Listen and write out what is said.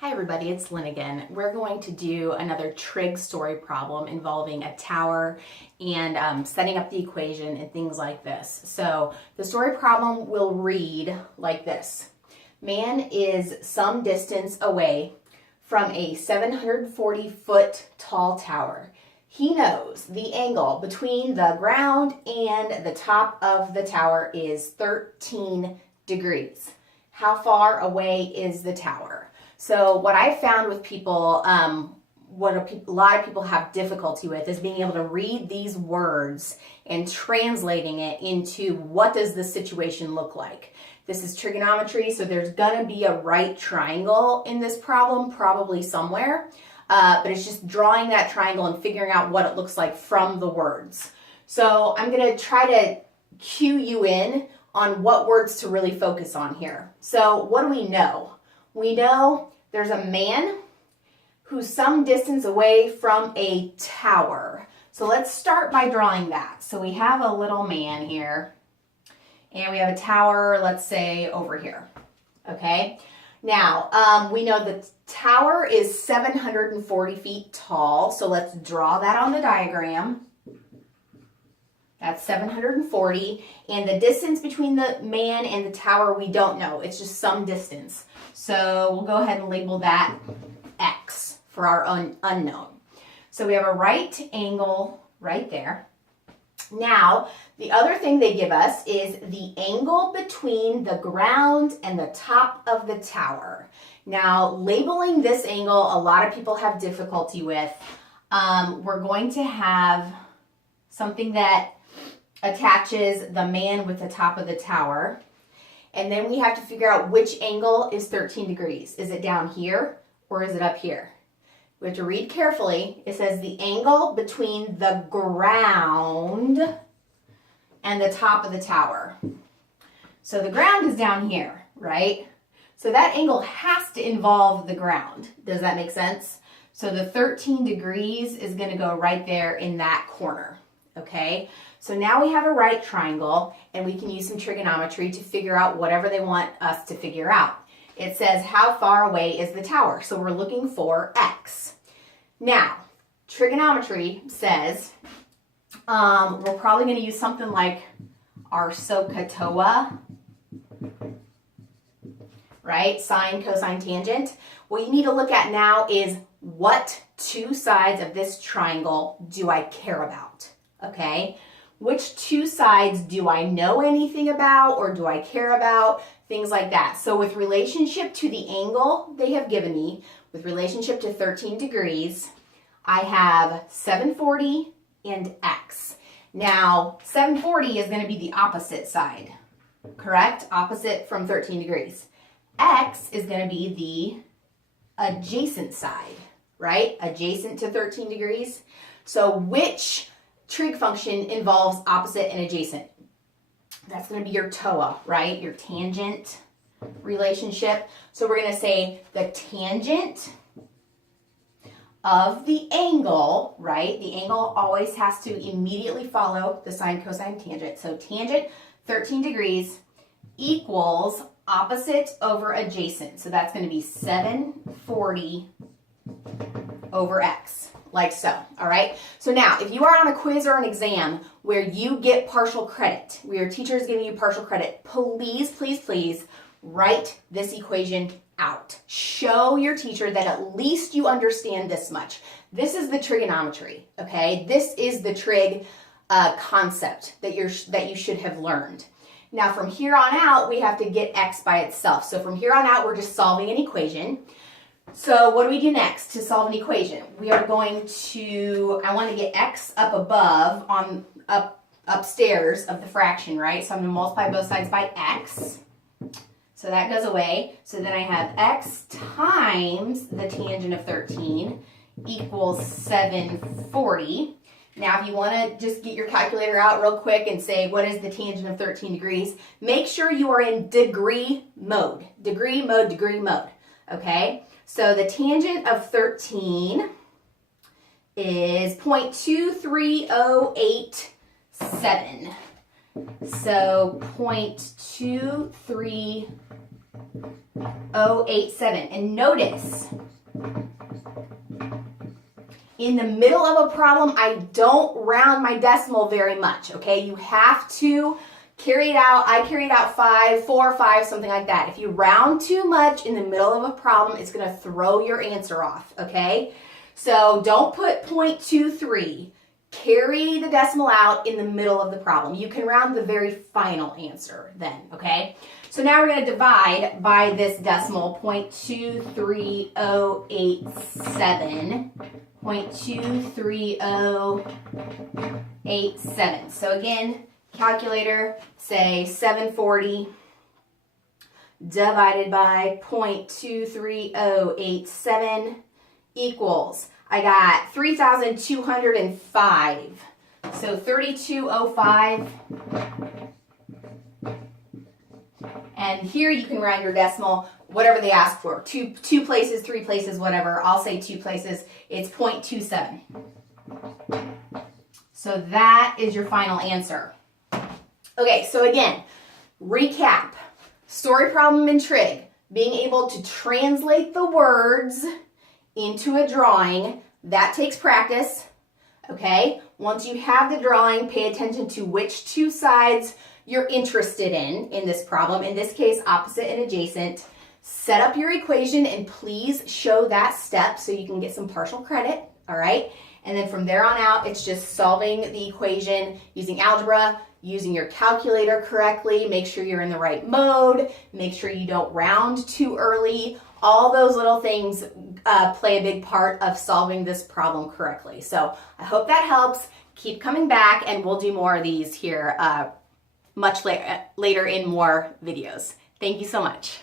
Hi everybody, it's Lynn again. We're going to do another trig story problem involving a tower and setting up the equation and things like this. So the story problem will read like this. Man is some distance away from a 740-foot tall tower. He knows the angle between the ground and the top of the tower is 13 degrees. How far away is the tower? So what I found with people, what a lot of people have difficulty with is being able to read these words and translating it into what does the situation look like. This is trigonometry, so there's going to be a right triangle in this problem, probably somewhere, but it's just drawing that triangle and figuring out what it looks like from the words. So I'm going to try to cue you in on what words to really focus on here. So what do we know? We know there's a man who's some distance away from a tower. So let's start by drawing that. So we have a little man here, and we have a tower, let's say, over here. Okay? Now, we know the tower is 740 feet tall, so let's draw that on the diagram. That's 740, and the distance between the man and the tower we don't know. It's just some distance. So we'll go ahead and label that X for our unknown. So we have a right angle right there. Now, the other thing they give us is the angle between the ground and the top of the tower. Now, labeling this angle, a lot of people have difficulty with. We're going to have something that attaches the man with the top of the tower. And then we have to figure out which angle is 13 degrees. Is it down here or is it up here? We have to read carefully. It says the angle between the ground and the top of the tower. So the ground is down here, right? So that angle has to involve the ground. Does that make sense? So the 13 degrees is going to go right there in that corner. Okay, so now we have a right triangle, and we can use some trigonometry to figure out whatever they want us to figure out. It says how far away is the tower, so we're looking for X. Now, trigonometry says we're probably going to use something like our SOHCAHTOA, right? Sine, cosine, tangent. What you need to look at now is what two sides of this triangle do I care about? Okay, which two sides do I know anything about or do I care about? Things like that. So with relationship to the angle they have given me, with relationship to 13 degrees, I have 740 and X. Now, 740 is going to be the opposite side, correct? Opposite from 13 degrees. X is going to be the adjacent side, right? Adjacent to 13 degrees. So which trig function involves opposite and adjacent? That's going to be your TOA, right? Your tangent relationship. So we're going to say the tangent of the angle, right? The angle always has to immediately follow the sine, cosine, tangent. So tangent 13 degrees equals opposite over adjacent. So that's going to be 740 over X. Like so, all right? So now, if you are on a quiz or an exam where you get partial credit, where your teacher is giving you partial credit, please, please, please write this equation out. Show your teacher that at least you understand this much. This is the trigonometry, okay? This is the trig concept that you should have learned. Now, from here on out, we have to get X by itself. So from here on out, we're just solving an equation. So what do we do next to solve an equation? We are going to, I want to get X up above, upstairs of the fraction, right? So I'm going to multiply both sides by X. So that goes away. So then I have X times the tangent of 13 equals 740. Now, if you want to just get your calculator out real quick and say, what is the tangent of 13 degrees? Make sure you are in degree mode. Degree mode, degree mode. Okay? So the tangent of 13 is 0.2307. So 0.2307 0.087. And notice, in the middle of a problem, I don't round my decimal very much, okay? You have to carry it out. I carried out 5, 4, 5, something like that. If you round too much in the middle of a problem, it's going to throw your answer off, okay? So don't put 0.23. Carry the decimal out in the middle of the problem. You can round the very final answer then, okay? So now we're going to divide by this decimal, 0.23087. 0.23087. So again, calculator, say 740 divided by 0.23087 equals, I got 3,205. So 3205. And here you can round your decimal, whatever they ask for. Two places, 3 places, whatever. I'll say 2 places. It's 0.27. So that is your final answer. Okay, so again, recap. Story problem in trig. Being able to translate the words into a drawing, that takes practice. Okay, once you have the drawing, pay attention to which 2 sides you're interested in this problem. In this case, opposite and adjacent. Set up your equation and please show that step so you can get some partial credit, all right? And then from there on out, it's just solving the equation using algebra, using your calculator correctly, make sure you're in the right mode, make sure you don't round too early. All those little things play a big part of solving this problem correctly. So I hope that helps. Keep coming back and we'll do more of these here much later in more videos. Thank you so much.